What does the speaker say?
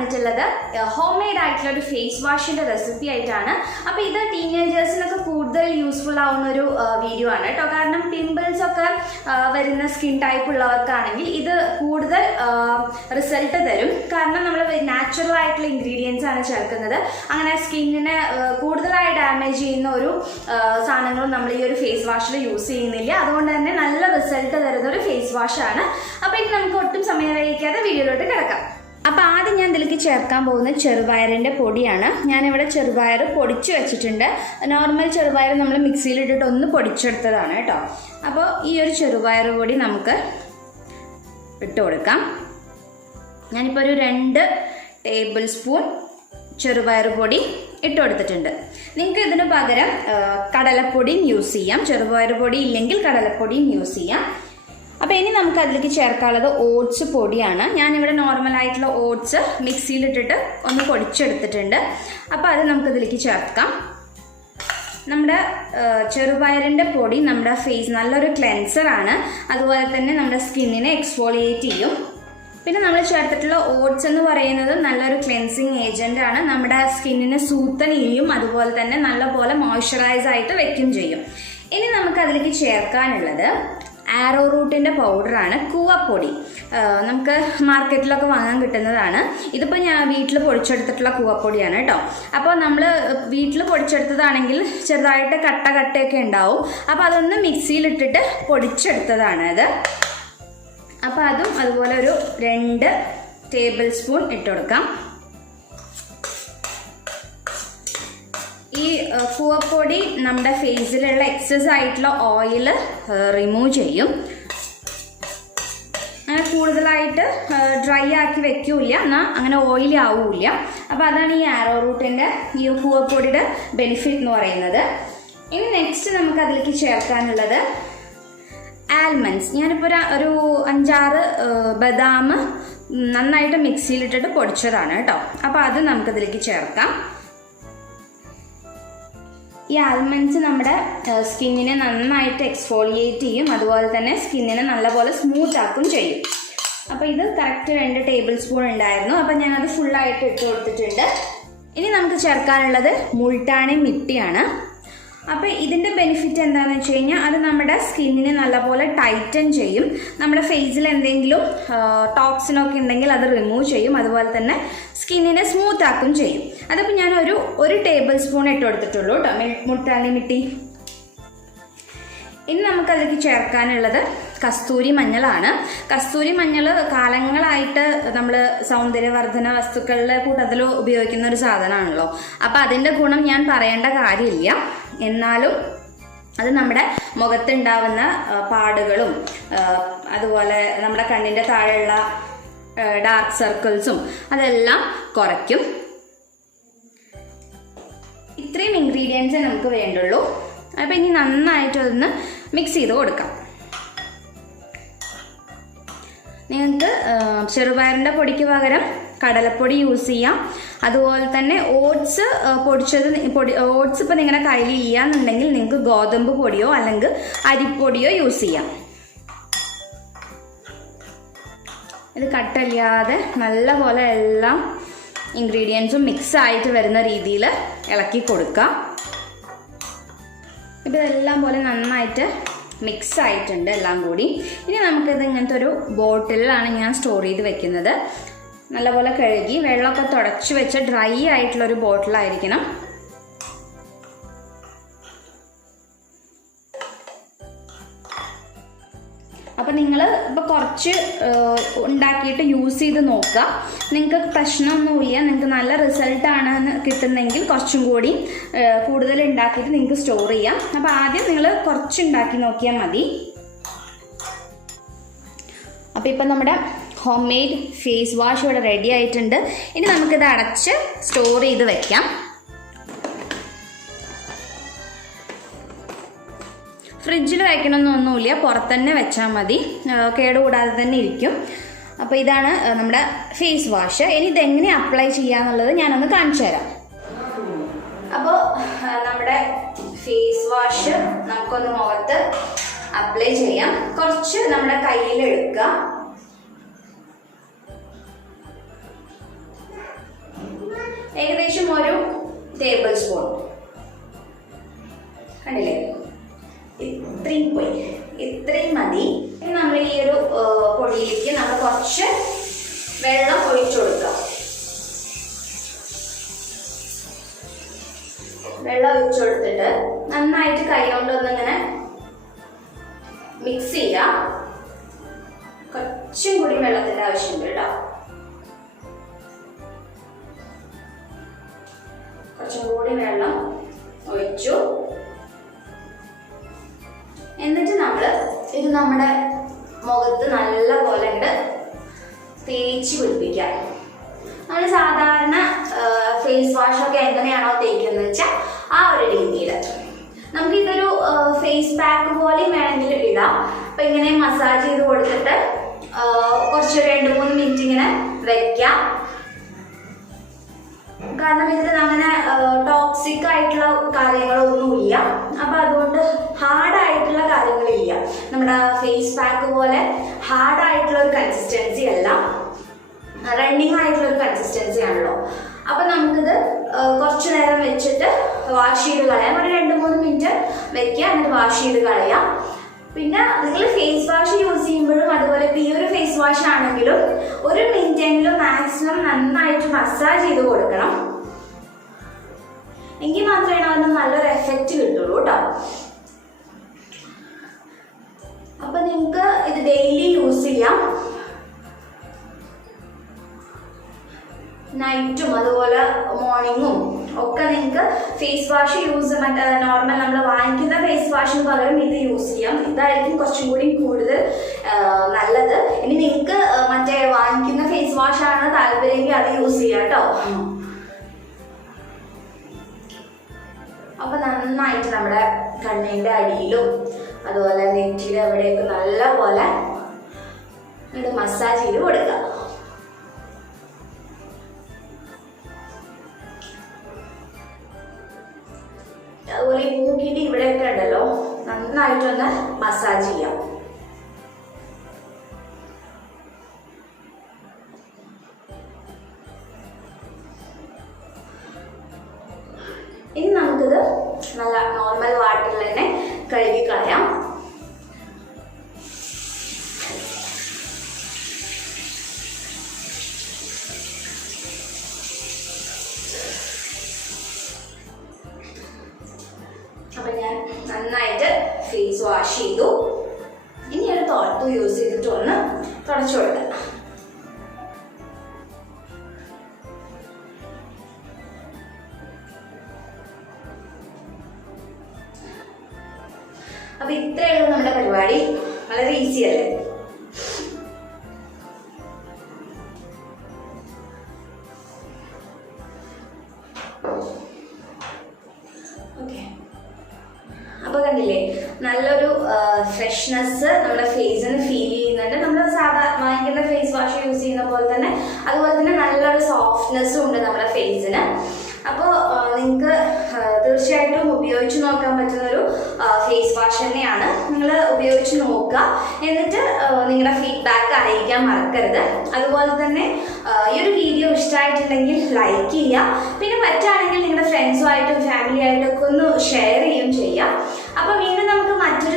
വന്നിട്ടുള്ളത് home made ആയിട്ടുള്ള ഒരു ഫേസ് വാഷിന്റെ റെസിപ്പി ആയിട്ടാണ്. അപ്പോൾ ഇത് ടീനേജേഴ്സിനൊക്കെ കൂടുതൽ യൂസ്ഫുൾ ആവുന്ന ഒരു വീഡിയോ ആണ് കേട്ടോ. കാരണം പിമ്പിൾസ് ഒക്കെ വരുന്ന സ്കിൻ ടൈപ്പ് ഉള്ളവർക്കാണെങ്കിൽ ഇത് കൂടുതൽ റിസൾട്ട് തരും. കാരണം നമ്മൾ നാച്ചുറൽ ആയിട്ടുള്ള ഇൻഗ്രീഡിയൻസ് ആണ് ചേർക്കുന്നത്. അങ്ങനെ സ്കിന്നിനെ കൂടുതലായി ഡാമേജ് ചെയ്യുന്ന ഒരു സാധനങ്ങളും നമ്മൾ ഈ ഒരു ഫേസ് വാഷിൽ യൂസ് ചെയ്യുന്നില്ല. അതുകൊണ്ട് തന്നെ നല്ല റിസൾട്ട് തരുന്ന ഒരു ഫേസ് വാഷ് ആണ്. അപ്പോൾ ഇനി നമുക്ക് ഒട്ടും സമയം വൈകിക്കാതെ വീഡിയോയിലോട്ട് കിടക്കാം. അപ്പോൾ ആദ്യം ഞാൻ ഇതിലേക്ക് ചേർക്കാൻ പോകുന്നത് ചെറുപയറിൻ്റെ പൊടിയാണ്. ഞാനിവിടെ ചെറുപയർ പൊടിച്ചു വെച്ചിട്ടുണ്ട്. നോർമൽ ചെറുപയർ നമ്മൾ മിക്സിയിലിട്ടിട്ട് ഒന്ന് പൊടിച്ചെടുത്തതാണ് കേട്ടോ. അപ്പോൾ ഈ ഒരു ചെറുപയർ പൊടി നമുക്ക് ഇട്ട് കൊടുക്കാം. ഞാനിപ്പോൾ ഒരു 2 ടേബിൾ സ്പൂൺ ചെറുപയർ പൊടി ഇട്ട് കൊടുത്തിട്ടുണ്ട്. നിങ്ങൾക്ക് ഇതിന് പകരം കടലപ്പൊടിയും യൂസ് ചെയ്യാം. ചെറുപയർ പൊടി ഇല്ലെങ്കിൽ കടലപ്പൊടിയും യൂസ് ചെയ്യാം. അപ്പോൾ ഇനി നമുക്ക് അതിലേക്ക് ചേർക്കാനുള്ളത് ഓട്സ് പൊടിയാണ്. ഞാനിവിടെ നോർമലായിട്ടുള്ള ഓട്സ് മിക്സിയിലിട്ടിട്ട് ഒന്ന് പൊടിച്ചെടുത്തിട്ടുണ്ട്. അപ്പോൾ അത് നമുക്കിതിലേക്ക് ചേർക്കാം. നമ്മുടെ ചെറുപയറിൻ്റെ പൊടി നമ്മുടെ ഫേസ് നല്ലൊരു ക്ലെൻസറാണ്. അതുപോലെ തന്നെ നമ്മുടെ സ്കിന്നിനെ എക്സ്ഫോളിയേറ്റ് ചെയ്യും. പിന്നെ നമ്മൾ ചേർത്തിട്ടുള്ള ഓട്സ് എന്ന് പറയുന്നത് നല്ലൊരു ക്ലെൻസിങ് ഏജന്റ് ആണ്. നമ്മുടെ സ്കിന്നിനെ സൂത്തൻ ചെയ്യും. അതുപോലെ തന്നെ നല്ലപോലെ മോയ്സ്ചറൈസ് ആയിട്ട് വെക്കും ചെയ്യും. ഇനി നമുക്ക് അതിലേക്ക് ചേർക്കാനുള്ളത് ആരോ റൂട്ടിൻ്റെ പൗഡറാണ്. കൂവപ്പൊടി നമുക്ക് മാർക്കറ്റിലൊക്കെ വാങ്ങാൻ കിട്ടുന്നതാണ്. ഇതിപ്പോൾ ഞാൻ വീട്ടിൽ പൊടിച്ചെടുത്തിട്ടുള്ള കൂവപ്പൊടിയാണ് കേട്ടോ. അപ്പോൾ നമ്മൾ വീട്ടിൽ പൊടിച്ചെടുത്തതാണെങ്കിൽ ചെറുതായിട്ട് കട്ടയൊക്കെ ഉണ്ടാവും. അപ്പോൾ അതൊന്ന് മിക്സിയിലിട്ടിട്ട് പൊടിച്ചെടുത്തതാണ് അത്. അപ്പോൾ അതും അതുപോലെ ഒരു 2 ടേബിൾ സ്പൂൺ ഇട്ട് കൊടുക്കാം. ഈ കൂവപ്പൊടി നമ്മുടെ ഫേസിലുള്ള എക്സസ് ആയിട്ടുള്ള ഓയിൽ റിമൂവ് ചെയ്യും. അങ്ങനെ കൂടുതലായിട്ട് ഡ്രൈ ആക്കി വെക്കൂല, എന്നാൽ അങ്ങനെ ഓയിലി ആവില്ല. അപ്പോൾ അതാണ് ഈ ആരോ റൂട്ടിൻ്റെ ഈ കൂവപ്പൊടിയുടെ ബെനിഫിറ്റ് എന്ന് പറയുന്നത്. ഇനി നെക്സ്റ്റ് നമുക്ക് അതിലേക്ക് ചേർക്കാനുള്ളത് ആൽമണ്ട്സ്. ഞാനിപ്പോൾ ഒരു 5-6 ബദാം നന്നായിട്ട് മിക്സിയിലിട്ടിട്ട് പൊടിച്ചതാണ് കേട്ടോ. അപ്പോൾ അത് നമുക്കതിലേക്ക് ചേർക്കാം. ഈ ആൽമണ്ട്സ് നമ്മുടെ സ്കിന്നിനെ നന്നായിട്ട് എക്സ്ഫോളിയേറ്റ് ചെയ്യും. അതുപോലെ തന്നെ സ്കിന്നിനെ നല്ലപോലെ സ്മൂത്ത് ആക്കും ചെയ്യും. അപ്പോൾ ഇത് കറക്റ്റ് 2 ടേബിൾ സ്പൂൺ ഉണ്ടായിരുന്നു. അപ്പോൾ ഞാനത് ഫുള്ളായിട്ട് ഇട്ട് കൊടുത്തിട്ടുണ്ട്. ഇനി നമുക്ക് ചേർക്കാനുള്ളത് മുൾട്ടാണി മിട്ടിയാണ്. അപ്പോൾ ഇതിൻ്റെ ബെനിഫിറ്റ് എന്താണെന്ന് വെച്ച് കഴിഞ്ഞാൽ അത് നമ്മുടെ സ്കിന്നിനെ നല്ലപോലെ ടൈറ്റൻ ചെയ്യും. നമ്മുടെ ഫേസിൽ എന്തെങ്കിലും ടോക്സിനൊക്കെ ഉണ്ടെങ്കിൽ അത് റിമൂവ് ചെയ്യും. അതുപോലെ തന്നെ സ്കിന്നിനെ സ്മൂത്ത് ആക്കും ചെയ്യും. അതിപ്പോൾ ഞാൻ ഒരു ടേബിൾ സ്പൂൺ ഇട്ട് കൊടുത്തിട്ടുള്ളൂ കേട്ടോ മുൾട്ടാണി മിട്ടി. ഇനി നമുക്കതിലേക്ക് ചേർക്കാനുള്ളത് കസ്തൂരി മഞ്ഞളാണ്. കസ്തൂരി മഞ്ഞൾ കാലങ്ങളായിട്ട് നമ്മൾ സൗന്ദര്യവർദ്ധന വസ്തുക്കളുടെ കൂട്ടത്തിൽ ഉപയോഗിക്കുന്ന ഒരു സാധനമാണല്ലോ. അപ്പോൾ അതിൻ്റെ ഗുണം ഞാൻ പറയേണ്ട കാര്യമില്ല. എന്നാലും അത് നമ്മുടെ മുഖത്തുണ്ടാവുന്ന പാടുകളും അതുപോലെ നമ്മുടെ കണ്ണിൻ്റെ താഴെയുള്ള ഡാർക്ക് സർക്കിൾസും അതെല്ലാം കുറയ്ക്കും. ഇത്രയും ഇൻഗ്രീഡിയൻസേ നമുക്ക് വേണ്ടുള്ളൂ. അപ്പോൾ ഇനി നന്നായിട്ട് അതൊന്ന് മിക്സ് ചെയ്ത് കൊടുക്കാം. നിങ്ങൾക്ക് ചെറുപയറിൻ്റെ പൊടിക്ക് പകരം കടലപ്പൊടി യൂസ് ചെയ്യാം. അതുപോലെ തന്നെ ഓട്സ് ഓട്സ് ഇപ്പോൾ നിങ്ങളുടെ കയ്യിൽ ഇല്ലാന്നുണ്ടെങ്കിൽ നിങ്ങൾക്ക് ഗോതമ്പ് പൊടിയോ അല്ലെങ്കിൽ അരിപ്പൊടിയോ യൂസ് ചെയ്യാം. ഇത് കട്ടല്ലാതെ നല്ലപോലെ എല്ലാം ഇൻഗ്രീഡിയൻസും മിക്സ് ആയിട്ട് വരുന്ന രീതിയിൽ ഇളക്കി കൊടുക്കാം. ഇപ്പോൾ ഇതെല്ലാം പോലെ നന്നായിട്ട് മിക്സ് ആയിട്ടുണ്ട് എല്ലാം കൂടി. ഇനി നമുക്കിത് ഇങ്ങനത്തെ ഒരു ബോട്ടിലാണ് ഞാൻ സ്റ്റോർ ചെയ്ത് വെക്കുന്നത്. നല്ലപോലെ കഴുകി വെള്ളമൊക്കെ തുടച്ച് വെച്ച് ഡ്രൈ ആയിട്ടുള്ളൊരു ബോട്ടിലായിരിക്കണം. അപ്പോൾ നിങ്ങൾ ഇപ്പോൾ കുറച്ച് ഉണ്ടാക്കിയിട്ട് യൂസ് ചെയ്ത് നോക്കുക. നിങ്ങൾക്ക് പ്രശ്നമൊന്നുമില്ല, നിങ്ങൾക്ക് നല്ല റിസൾട്ടാണ് കിട്ടുന്നെങ്കിൽ കുറച്ചും കൂടി കൂടുതൽ ഉണ്ടാക്കിയിട്ട് നിങ്ങൾക്ക് സ്റ്റോർ ചെയ്യാം. അപ്പോൾ ആദ്യം നിങ്ങൾ കുറച്ച് ഉണ്ടാക്കി നോക്കിയാൽ മതി. അപ്പോൾ ഇപ്പം നമ്മുടെ ഹോം മെയ്ഡ് ഫേസ് വാഷ് ഇവിടെ റെഡി ആയിട്ടുണ്ട്. ഇനി നമുക്കിത് അടച്ച് സ്റ്റോർ ചെയ്ത് വെക്കാം. ഫ്രിഡ്ജിൽ വയ്ക്കണമെന്നൊന്നുമില്ല, പുറത്തന്നെ വെച്ചാൽ മതി, കേടുകൂടാതെ തന്നെ ഇരിക്കും. അപ്പോൾ ഇതാണ് നമ്മുടെ ഫേസ് വാഷ്. ഇനി ഇതെങ്ങനെ അപ്ലൈ ചെയ്യാന്നുള്ളത് ഞാനൊന്ന് കാണിച്ചു തരാം. അപ്പോൾ നമ്മുടെ ഫേസ് വാഷ് നമുക്കൊന്ന് മുഖത്ത് അപ്ലൈ ചെയ്യാം. കുറച്ച് നമ്മുടെ കയ്യിൽ എടുക്കുക. ഏകദേശം 1 ടേബിൾ സ്പൂൺ. കണ്ടില്ലേ, ഇത്രയും പോയി, ഇത്രയും മതി. നമ്മൾ ഈ ഒരു പൊടിയിലേക്ക് നമ്മൾ കുറച്ച് വെള്ളം ഒഴിച്ചു കൊടുക്കുക. വെള്ളം ഒഴിച്ചു കൊടുത്തിട്ട് നന്നായിട്ട് കൈ കൊണ്ടൊന്നിങ്ങനെ മിക്സ് ചെയ്യാം. കുറച്ചും കൂടി വെള്ളത്തിന്റെ ആവശ്യമുണ്ട് കേട്ടോ. കുറച്ചും കൂടി വെള്ളം ഒഴിച്ചു. എന്നിട്ട് ഇത് നമ്മുടെ മുഖത്ത് നല്ല പോലെ തേച്ച് പിടിപ്പിക്കാം. നമ്മൾ സാധാരണ ഫേസ് വാഷ് ഒക്കെ എങ്ങനെയാണോ തേക്കുന്നത് വെച്ചാൽ ആ ഒരു രീതിയിൽ നമുക്കിതൊരു ഫേസ് പാക്ക് പോലെയും വേണമെങ്കിൽ ഇടാം. അപ്പൊ ഇങ്ങനെ മസാജ് ചെയ്ത് കൊടുത്തിട്ട് കുറച്ച് 2-3 മിനിറ്റ് ഇങ്ങനെ വെക്കാം. കാരണം ഇതിൽ അങ്ങനെ ടോക്സിക് ആയിട്ടുള്ള കാര്യങ്ങളൊന്നുമില്ല. അപ്പൊ അതുകൊണ്ട് ഹാർഡായിട്ടുള്ള കാര്യങ്ങളില്ല. നമ്മുടെ ഫേസ് പാക്ക് പോലെ ഹാർഡായിട്ടുള്ള ഒരു കൺസിസ്റ്റൻസി അല്ല, റണ്ണിങ് ആയിട്ടുള്ള ഒരു കൺസിസ്റ്റൻസി ആണല്ലോ. അപ്പൊ നമുക്കിത് കുറച്ചു നേരം വെച്ചിട്ട് വാഷ് ചെയ്ത് കളയാം. ഒരു 2-3 മിനിറ്റ് വെക്കുക, എന്നിട്ട് വാഷ് ചെയ്ത് കളയാം. പിന്നെ നിങ്ങൾ ഫേസ് വാഷ് യൂസ് ചെയ്യുമ്പോഴും അതുപോലെ ഈ ഒരു ഫേസ് വാഷ് ആണെങ്കിലും 1 മിനിറ്റെങ്കിലും മാക്സിമം നന്നായിട്ട് മസാജ് ചെയ്ത് കൊടുക്കണം. എങ്കിൽ മാത്രമേ അതിന് നല്ലൊരു എഫക്റ്റ് കിട്ടുള്ളൂ കേട്ടോ. അപ്പൊ നിങ്ങൾക്ക് ഇത് ഡെയിലി യൂസ് ചെയ്യാം. നൈറ്റും അതുപോലെ മോർണിംഗും ഒക്കെ നിങ്ങൾക്ക് ഫേസ് വാഷ് യൂസ് നോർമൽ നമ്മൾ വാങ്ങിക്കുന്ന ഫേസ് വാഷിന് പകരം ഇത് യൂസ് ചെയ്യാം. ഇതായിരിക്കും കുറച്ചും കൂടി കൂടുതൽ നല്ലത്. ഇനി നിങ്ങൾക്ക് മറ്റേ വാങ്ങിക്കുന്ന ഫേസ് വാഷ് ആണ് താല്പര്യമെങ്കിൽ അത് യൂസ് ചെയ്യാം കേട്ടോ. അപ്പൊ നന്നായിട്ട് നമ്മുടെ കണ്ണിന്റെ അടിയിലും അതുപോലെ നെറ്റിയുടെ എവിടെയൊക്കെ നല്ല പോലെ മസാജ് ചെയ്ത് കൊടുക്കുക. അതുപോലെ ഈ മൂക്കിന്റെ ഇവിടെയൊക്കെ ഉണ്ടല്ലോ, നന്നായിട്ടൊന്ന് മസാജ് ചെയ്യാം. ഇനി നമുക്കിത് നല്ല നോർമൽ വാട്ടറിൽ തന്നെ കഴുകി കളയാം. അപ്പൊ ഞാൻ നന്നായിട്ട് ഫേസ് വാഷ് ചെയ്തു. ഇനി ഒരു തോർത്ത് യൂസ് ചെയ്തിട്ട് ഒന്ന് തുടച്ചു കൊടുക്കാം. അപ്പൊ ഇത്രയുള്ള നമ്മുടെ പരിപാടി. വളരെ ഈസി അല്ലേ? ഓക്കെ, അപ്പൊ കണ്ടില്ലേ, നല്ലൊരു ഫ്രഷ്നെസ് നമ്മുടെ ഫേസിന് ഫീൽ ചെയ്യുന്നുണ്ട്. നമ്മൾ സാധാരണ വാങ്ങിക്കുന്ന ഫേസ് വാഷ് യൂസ് ചെയ്യുന്ന പോലെ തന്നെ അതുപോലെ തന്നെ നല്ലൊരു സോഫ്റ്റ്നെസ്സും ഉണ്ട് നമ്മുടെ ഫേസിന്. അപ്പോൾ നിങ്ങൾക്ക് തീർച്ചയായിട്ടും ഉപയോഗിച്ച് നോക്കാൻ പറ്റുന്നൊരു ഫേസ് വാഷ് തന്നെയാണ്. നിങ്ങൾ ഉപയോഗിച്ച് നോക്കുക, എന്നിട്ട് നിങ്ങളുടെ ഫീഡ്ബാക്ക് അറിയിക്കാൻ മറക്കരുത്. അതുപോലെ തന്നെ ഈ ഒരു വീഡിയോ ഇഷ്ടമായിട്ടുണ്ടെങ്കിൽ ലൈക്ക് ചെയ്യുക. പിന്നെ പറ്റുകയാണെങ്കിൽ നിങ്ങളുടെ ഫ്രണ്ട്സുമായിട്ടും ഫാമിലി ആയിട്ടൊക്കെ ഒന്ന് ഷെയർ ചെയ്യുകയും ചെയ്യാം. അപ്പോൾ വീണ്ടും നമുക്ക് മറ്റൊരു